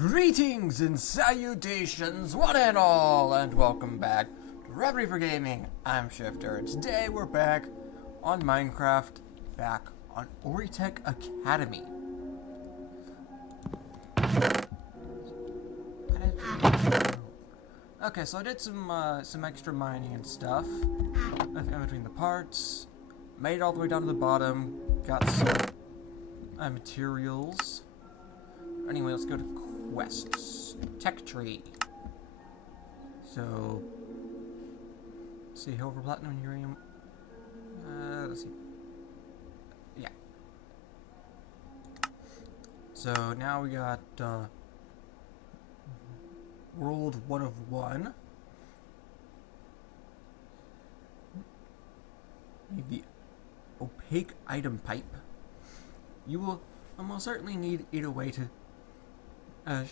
Greetings and salutations, one and all, and welcome back to Reverie for Gaming. I'm Shifter, and today we're back on Minecraft, back on Oritech Academy. Okay, so I did some extra mining and stuff in between the parts. Made it all the way down to the bottom. Got some materials. Anyway, let's go to quests. Tech tree. So, let's see, silver, platinum, uranium. Let's see. Yeah. So now we got world 1 of 1. Need the opaque item pipe. You will almost certainly need a way to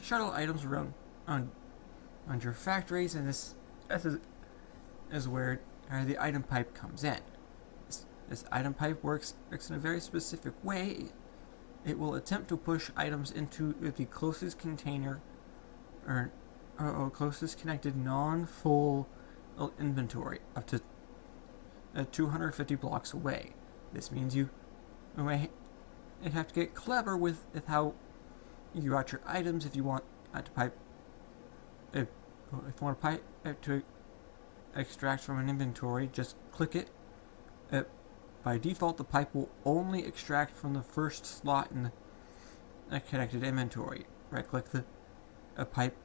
shuttle items around on your factories, and this is where the item pipe comes in. This item pipe works in a very specific way. It will attempt to push items into the closest container or closest connected non-full inventory up to 250 blocks away. This means you have to get clever with how you route your items. If you want to pipe, if you want to pipe to extract from an inventory, just click it. By default, the pipe will only extract from the first slot in the connected inventory. Right-click a pipe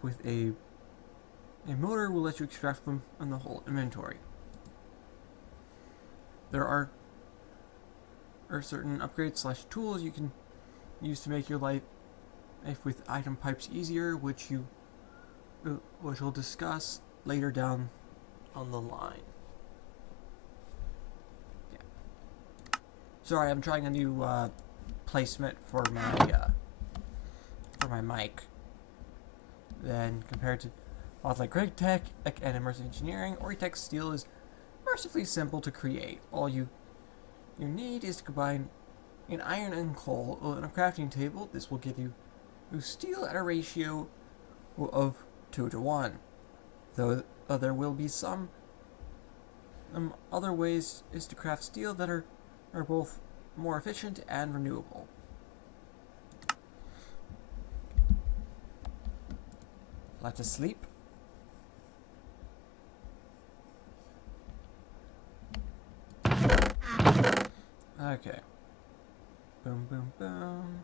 with a motor will let you extract from the whole inventory. There are certain upgrades / tools you can use to make your life with item pipes easier, which we'll discuss later down on the line. Yeah. Sorry, I'm trying a new placement for my mic. Then compared to mods like Oritech and Immersive Engineering, Oritech steel is mercifully simple to create. All you need is to combine an iron and coal in a crafting table. This will give you steel at a ratio of 2:1. Though there will be some other ways to craft steel that are both more efficient and renewable. Let us sleep. Okay. Boom, boom, boom.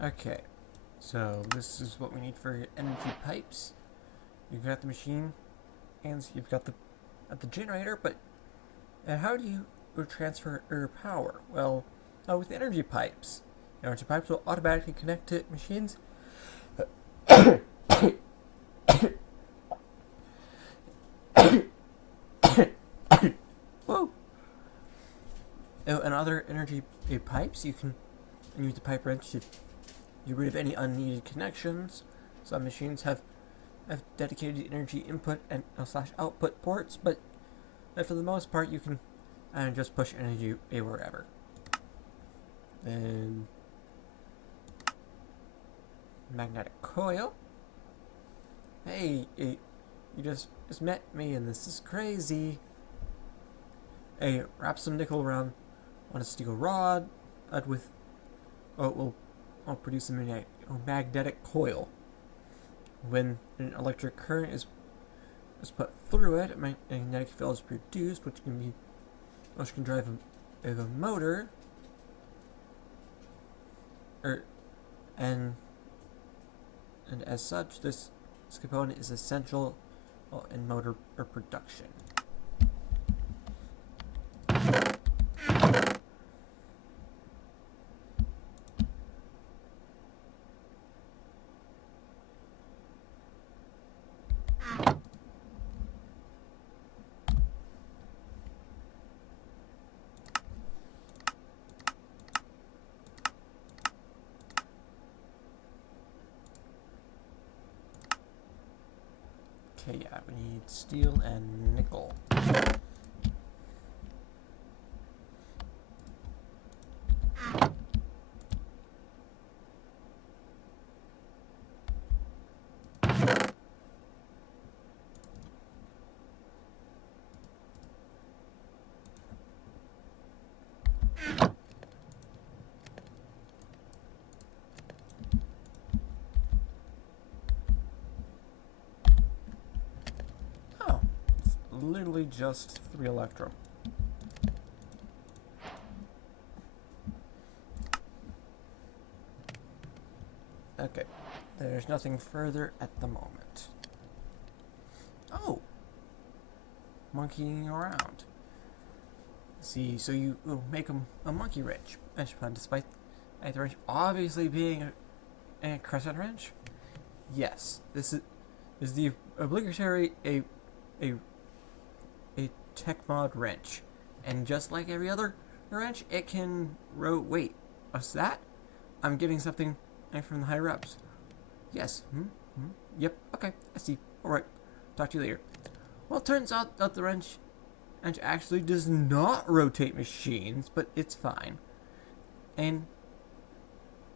Okay, so this is what we need for energy pipes. You've got the machine, and you've got the generator, but how do you transfer power? Well, with energy pipes. Energy pipes will automatically connect to machines. Whoa! And other energy pipes, you can use the pipe wrench to get rid of any unneeded connections. Some machines have dedicated energy input and / output ports, but for the most part you can just push energy wherever. Then magnetic coil. Hey, you just met me, and this is crazy. Wrap some nickel around on a steel rod will produce a magnetic coil. When an electric current is put through it, a magnetic field is produced, which can drive a motor, and as such, this component is essential in motor production. Okay, yeah, we need steel and nickel. Oh, it's literally just 3 electrum. Okay, there's nothing further at the moment. Oh! Monkeying around. See, so you make a monkey wrench pun, despite the wrench obviously being a crescent wrench. Yes, this is the obligatory a tech mod wrench, and just like every other wrench, it can wait. What's that? I'm getting something from the higher ups. Yes. Yep. Okay. I see. All right. Talk to you later. Well, it turns out that the wrench actually does not rotate machines, but it's fine. And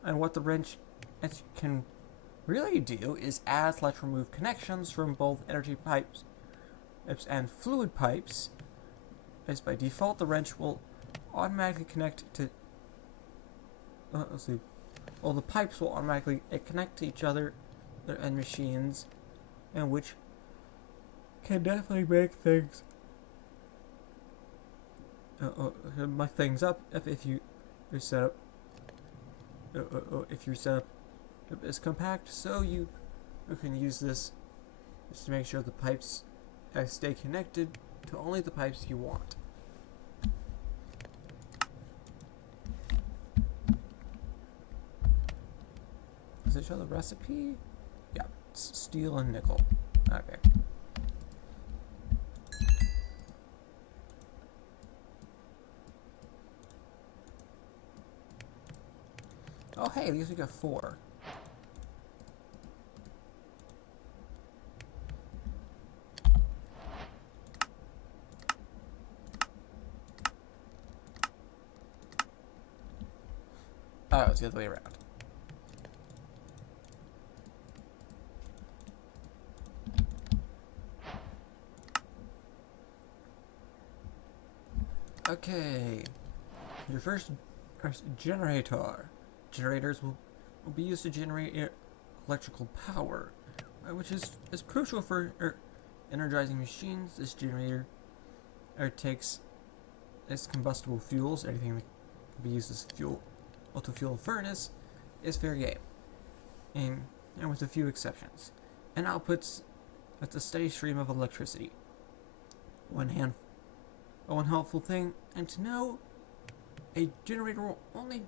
what the wrench can really do is /remove connections from both energy pipes and fluid pipes. As by default, the wrench will automatically connect to. Let's see. Well, the pipes will automatically connect to each other and machines, and which can definitely make things up if you set up is compact, so you can use this just to make sure the pipes stay connected to only the pipes you want. Does it show the recipe? Yeah, it's steel and nickel. Okay. Oh hey, at least we got 4. Oh, it's the other way around. Okay. Your first generator. Generators will be used to generate electrical power, which is crucial for energizing machines. This generator takes its combustible fuels, anything that can be used as fuel, to fuel a furnace, is fair game, and with a few exceptions, and outputs a steady stream of electricity. One helpful thing, and to know, a generator will only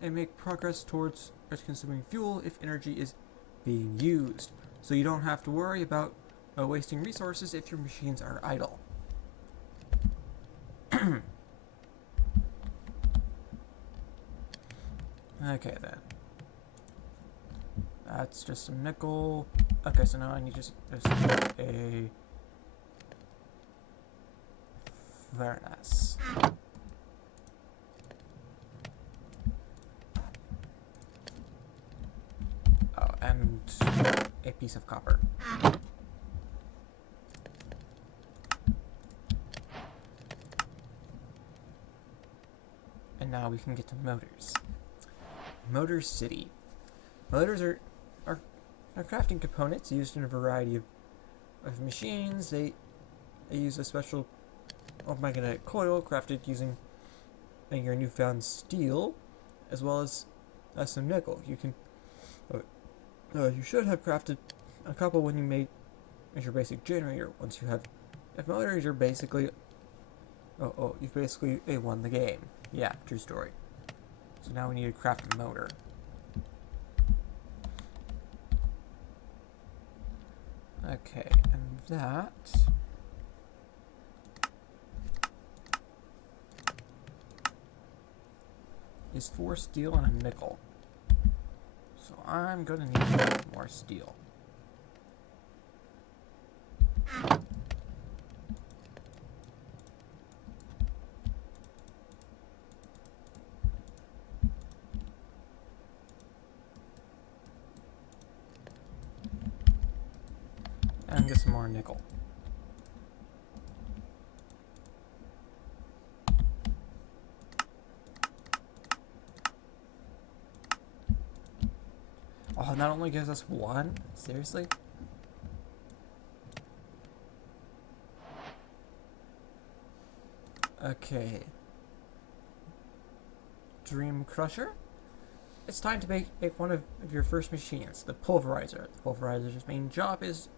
make progress towards consuming fuel if energy is being used, so you don't have to worry about wasting resources if your machines are idle. Okay then. That's just some nickel. Okay, so now I need just a furnace. Oh, and a piece of copper. And now we can get to motors. Motor City. Motors are crafting components used in a variety of machines. They use a special magnetic coil crafted using your newfound steel, as well as some nickel. You can you should have crafted a couple when you made your basic generator. Once you have motors, you're basically you've basically won the game. Yeah, true story. So now we need to craft a motor. Okay, and that is 4 steel and a nickel. So I'm gonna need more steel. and get some more nickel. Oh, not only gives us one? Seriously? Okay. Dream Crusher? It's time to make one of your first machines, the pulverizer. The pulverizer's main job is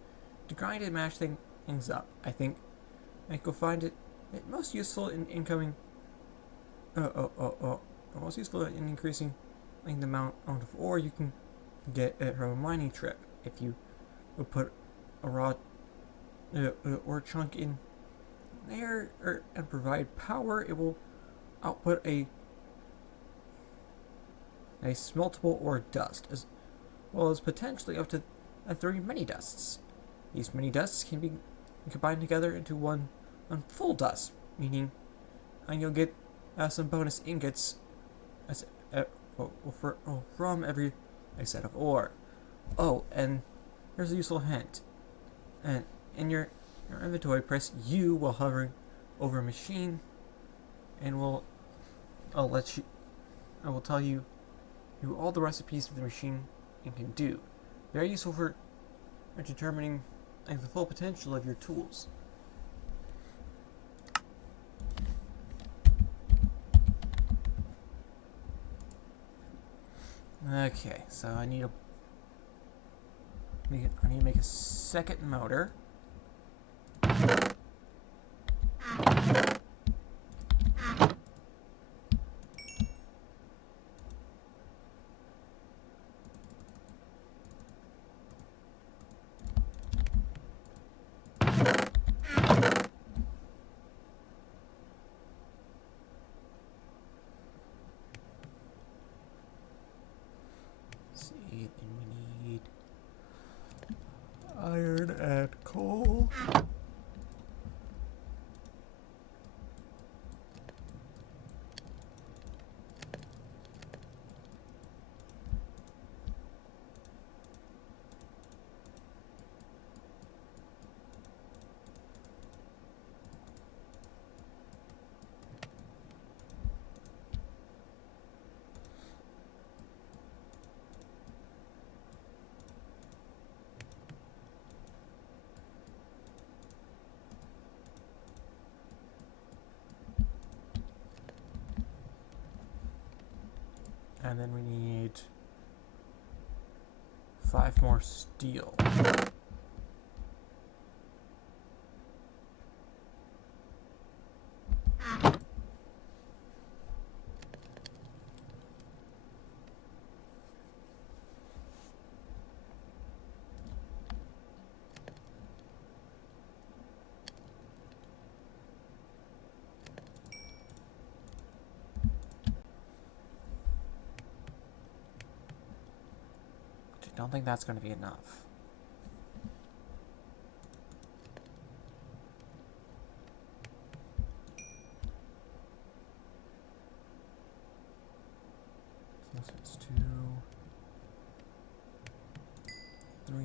to grind and mash things up. I think you'll find it most useful in incoming. Most useful in increasing the amount of ore you can get from a mining trip. If you would put a raw ore chunk in there and provide power, it will output a smeltable ore dust, as well as potentially up to 30 mini dusts. These mini dusts can be combined together into one full dust, meaning you'll get some bonus ingots from every set of ore. Oh, and here's a useful hint. And in your inventory, press U while hovering over a machine, and I will tell you all the recipes that the machine can do. Very useful for determining the full potential of your tools. Okay, so I need to make a second motor. Iron and coal. And then we need 5 more steel. I don't think that's going to be enough. So it's 2, 3.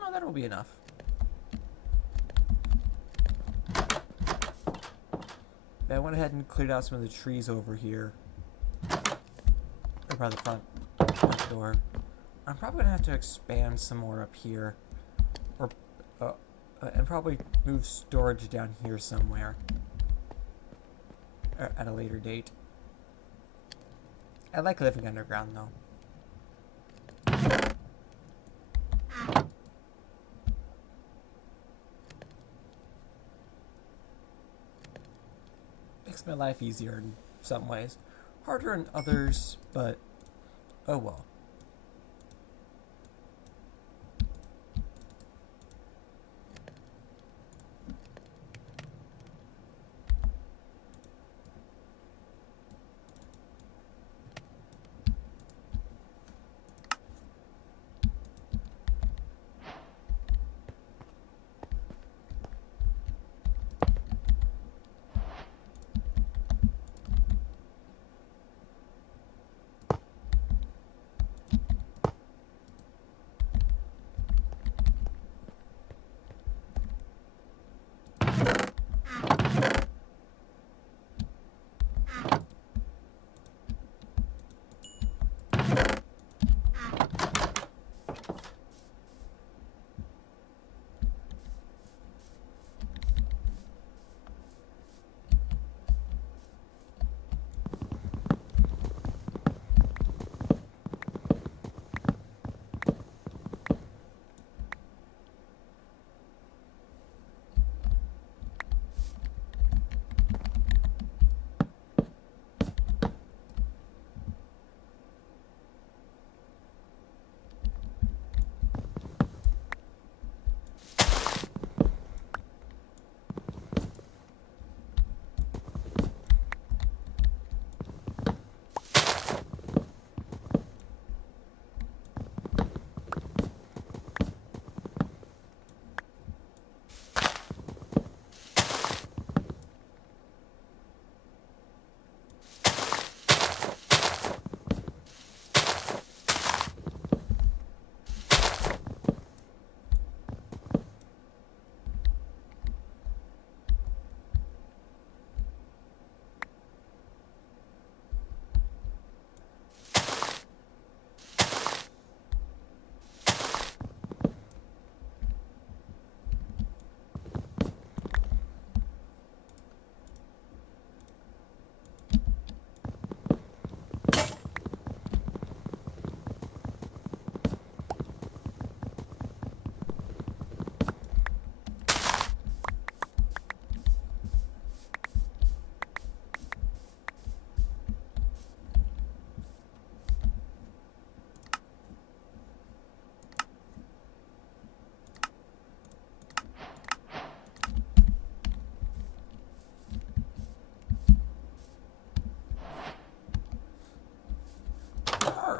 Oh, that'll be enough. I went ahead and cleared out some of the trees over here. Or by the front door. I'm probably going to have to expand some more up here. Or, and probably move storage down here somewhere. At a later date. I like living underground, though. Makes my life easier in some ways. Harder in others, but oh well.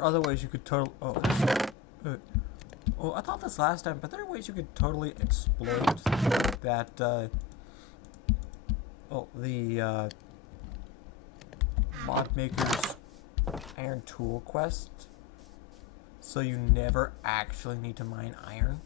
are other ways you could totally... well, I thought this last time, but there are ways you could totally explode that, the mod maker's iron tool quest, so you never actually need to mine iron.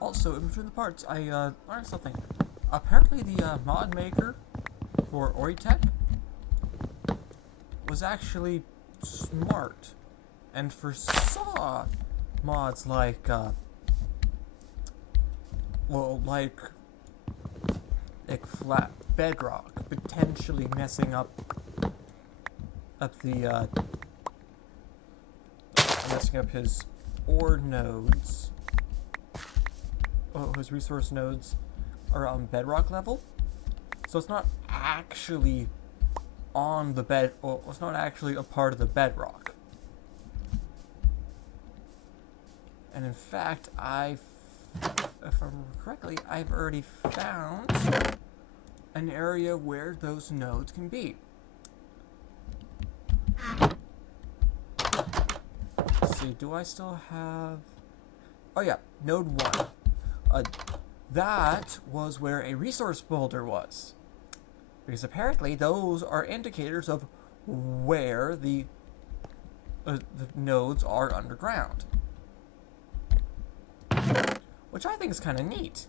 Also, in between the parts, I learned something. Apparently, the mod maker for Oritech was actually smart and foresaw mods like, like flat bedrock potentially messing up his ore nodes. His resource nodes are on bedrock level, so it's not actually on the bed, well, it's not actually a part of the bedrock. And in fact, if I remember correctly, I've already found an area where those nodes can be. Let's see, do I still have... Oh yeah, node 1. That was where a resource boulder was. Because apparently those are indicators of where the nodes are underground. Which I think is kind of neat.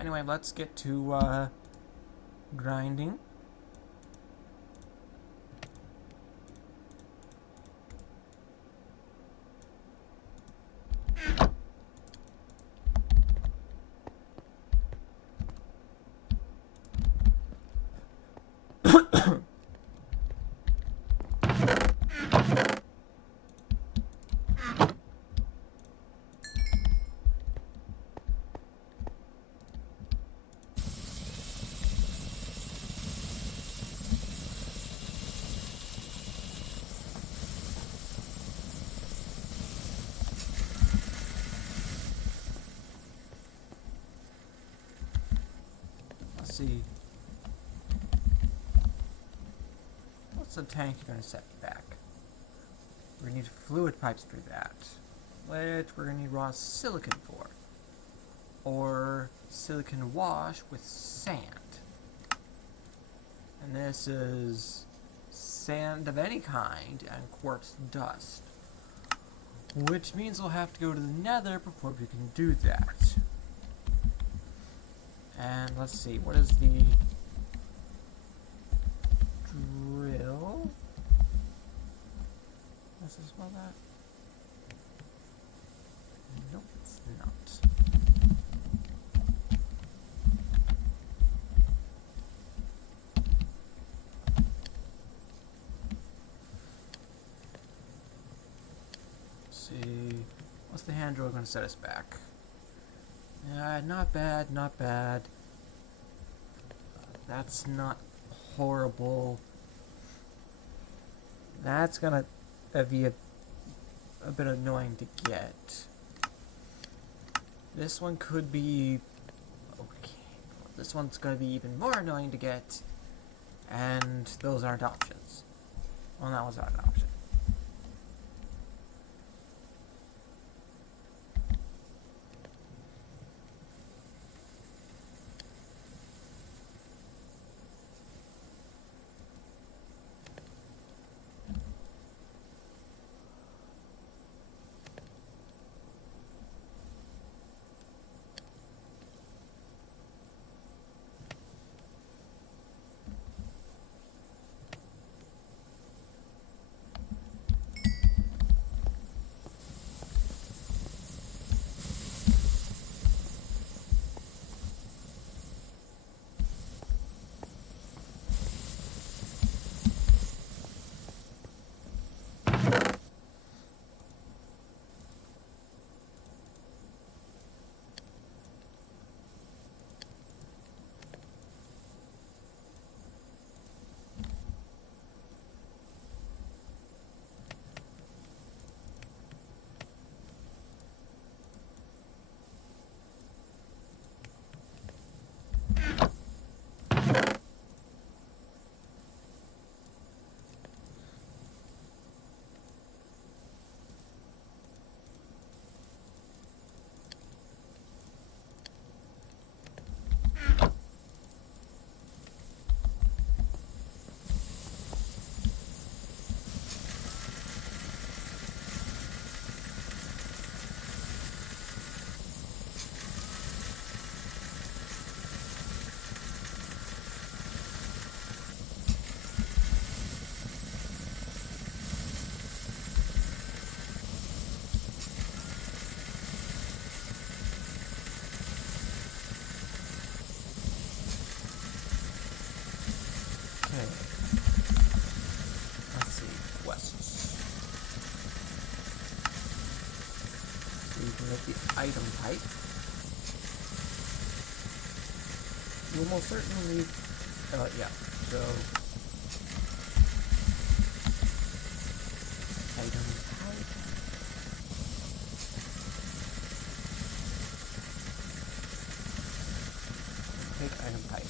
Anyway, let's get to grinding. See, what's the tank you're going to set back? We're going to need fluid pipes for that, which we're going to need raw silicon for, or silicon wash with sand. And this is sand of any kind and quartz dust, which means we'll have to go to the nether before we can do that. And let's see, what is the drill? Does this spell that? Nope, it's not. Let's see, what's the hand drill going to set us back? Not bad, not bad. That's not horrible. That's gonna be a bit annoying to get. This one could be okay. This one's gonna be even more annoying to get, and those aren't options. Well, that was not an option. make the item pipe, you will most certainly need, yeah, so item pipe, take item pipe,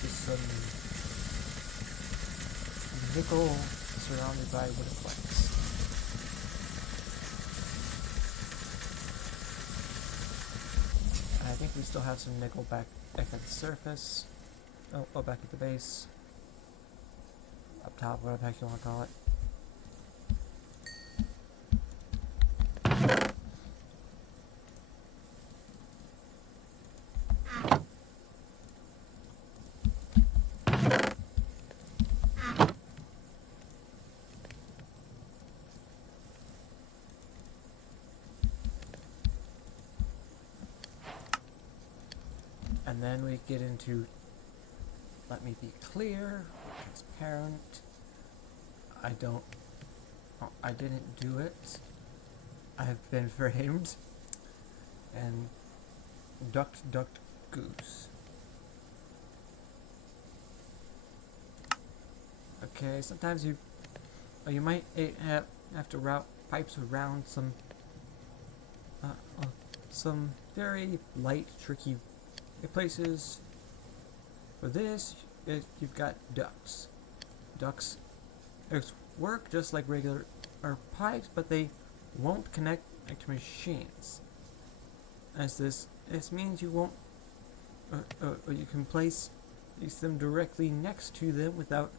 just some nickel surrounded by wooden planks. I think we still have some nickel back at the surface. Oh, back at the base. Up top, whatever the heck you want to call it. And then we get into, let me be clear, transparent. I didn't do it. I've been framed. And duck goose. Okay, sometimes you might have to route pipes around some very light, tricky places. For this, you've got ducts. Ducts work just like regular pipes, but they won't connect to machines. As this means you won't, you can place them directly next to them without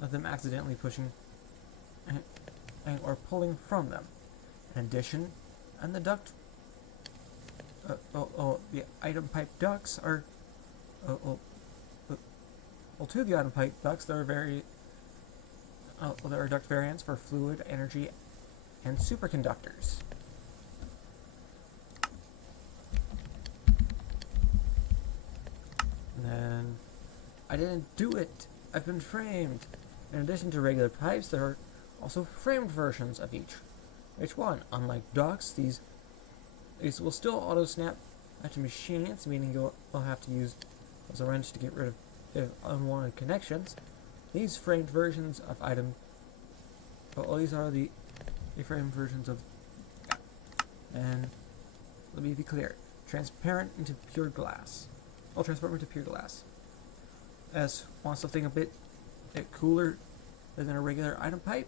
them accidentally pushing or pulling from them. In addition, and the duct, the item pipe ducts are, two of the item pipe ducts, there are there are duct variants for fluid, energy, and superconductors. And then, I didn't do it. I've been framed. In addition to regular pipes, there are also framed versions of each one. Unlike ducts, these will still auto-snap to machines, meaning you'll have to use a wrench to get rid of unwanted connections. These framed versions of item, these are the framed versions of, and let me be clear, transparent into pure glass. I'll transform into pure glass. As want something a bit cooler than a regular item pipe,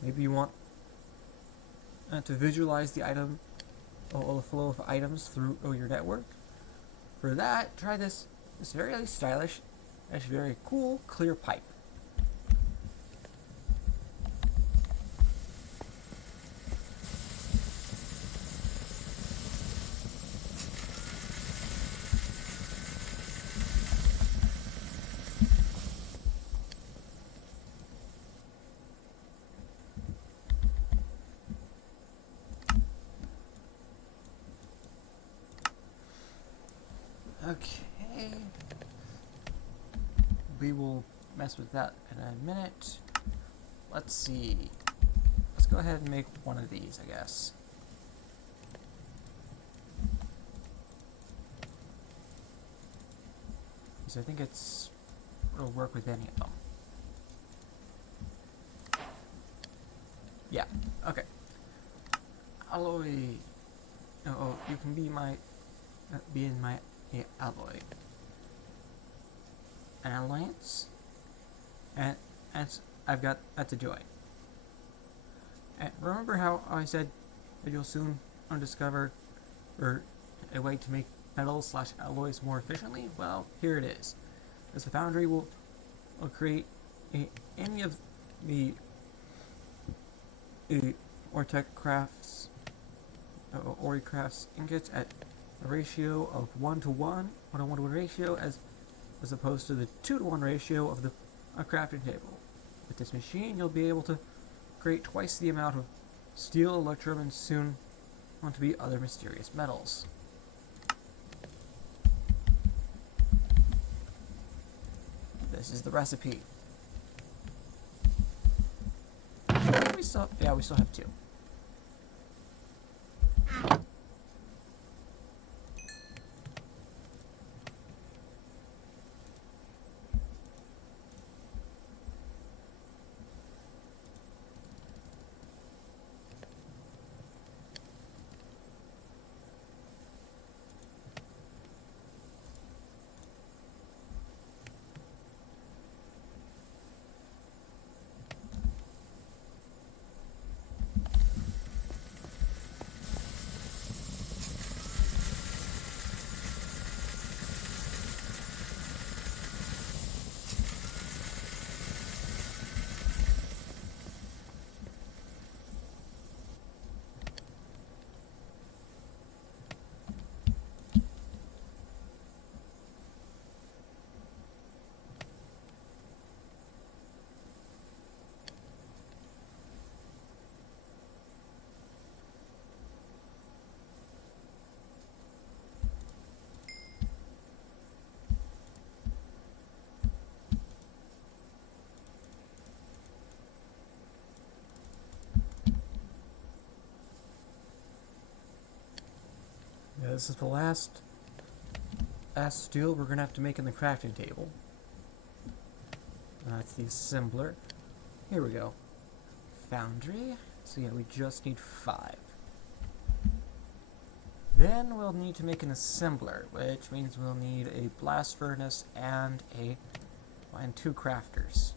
maybe you want to visualize the item or the flow of items through your network. For that, try this very stylish, very cool, clear pipe. Okay, we will mess with that in a minute. Let's see. Let's go ahead and make one of these, I guess. So I think it'll work with any of them. Yeah. Okay. Alloy. You can be in my alloy. An alliance, and I've got that's a joy. And remember how I said that you'll soon discover a way to make metals / alloys more efficiently? Well, here it is. As the foundry will create any of the Oritech crafts, Oricrafts ingots at a ratio of 1:1, 1:1 ratio, as opposed to the 2:1 ratio of the crafting table. With this machine, you'll be able to create twice the amount of steel, electrum, and soon on to be other mysterious metals. This is the recipe. We still have 2. this is the last steel we're gonna have to make in the crafting table. That's the assembler. Here we go. Foundry. So yeah, we just need 5. Then we'll need to make an assembler, which means we'll need a blast furnace and 2 crafters.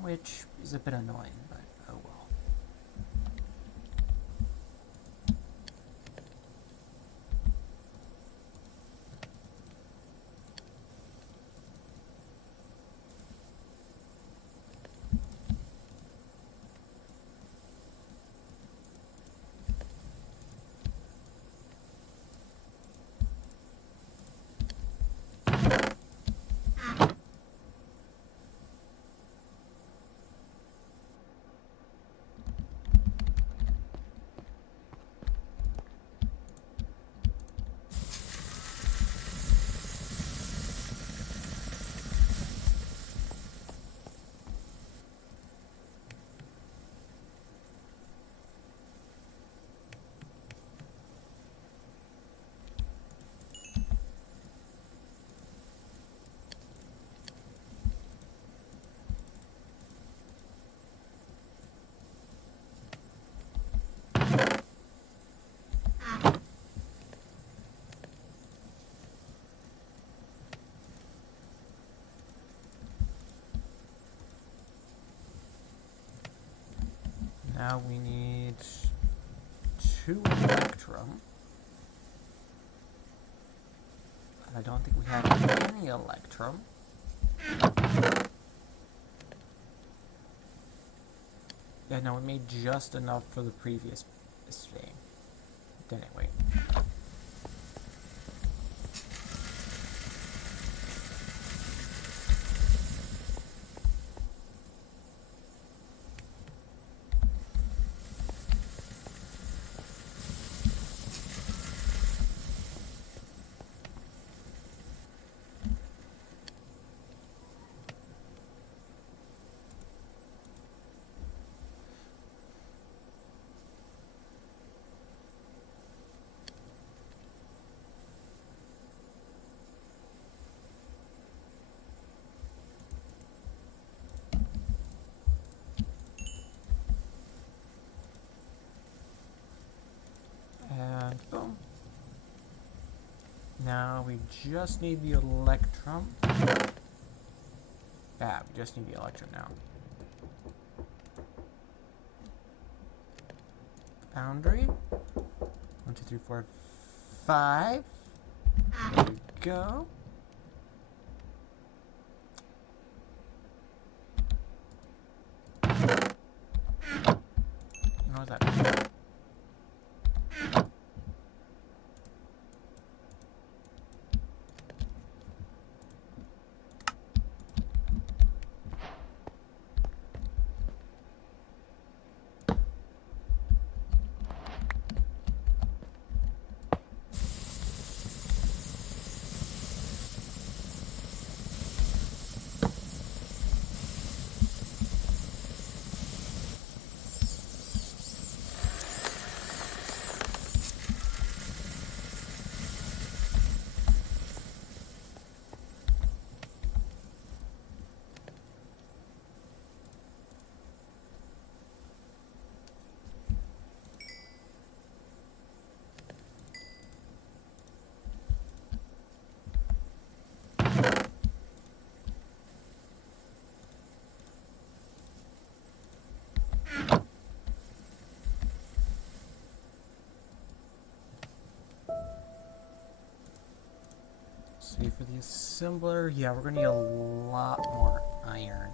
Which is a bit annoying, but oh well. Now we need 2 electrum. I don't think we have any electrum. Yeah, no, we made just enough for the previous thing. But anyway. And boom. Now we just need the electrum. Yeah, we just need the electrum now. Foundry. 1, 2, 3, 4, 5. There we go. What was that? See, for the assembler, yeah, we're gonna need a lot more iron.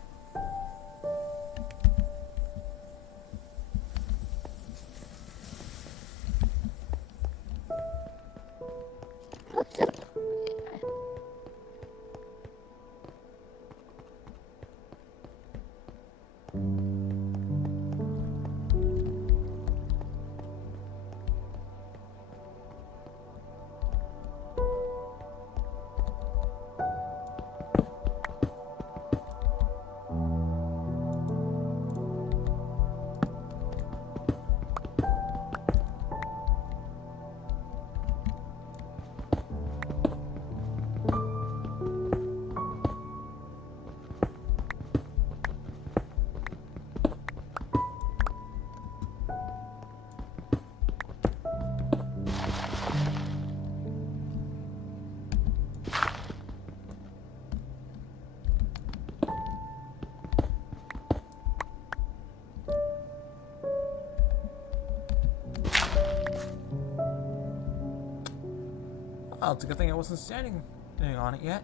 Oh, it's a good thing I wasn't standing on it yet.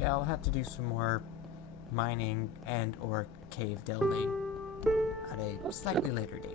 Yeah, I'll have to do some more mining and or cave delving at a slightly later date.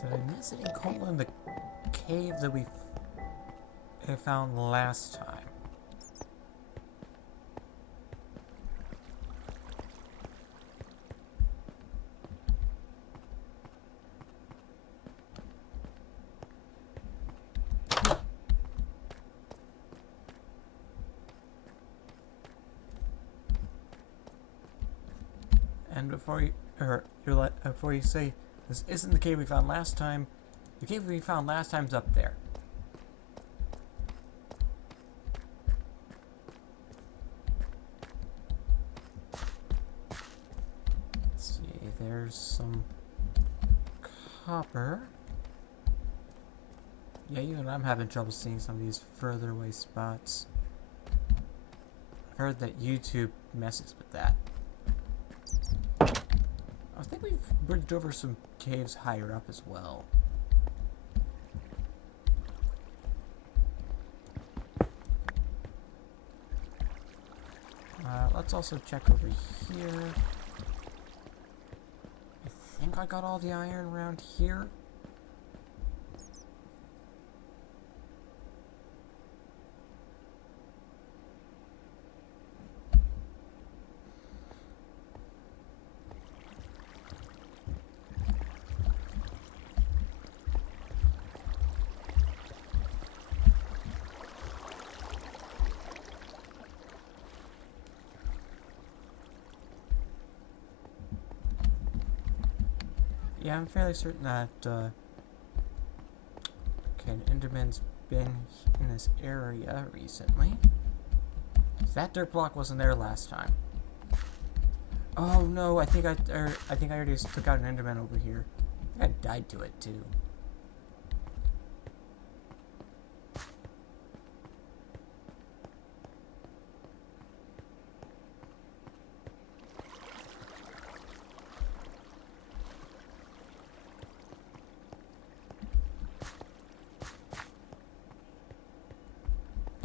Did I miss any coal in the cave that we found last time? And before you say this isn't the cave we found last time, the cave we found last time's up there. Let's see, there's some copper. Yeah, even I'm having trouble seeing some of these further away spots. I've heard that YouTube messes with that. I think we've bridged over some caves higher up as well. Let's also check over here. I think I got all the iron around here. Yeah, I'm fairly certain that Enderman's been in this area recently. That dirt block wasn't there last time. Oh no, I think I already took out an Enderman over here. I think I died to it too.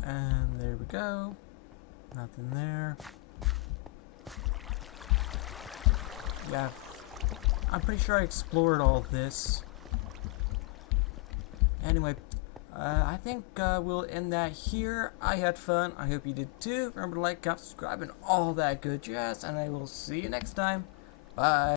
And there we go. Nothing there. Yeah, I'm pretty sure I explored all this. Anyway, I think we'll end that here. I had fun. I hope you did too. Remember to like, comment, subscribe, and all that good jazz. And I will see you next time. Bye.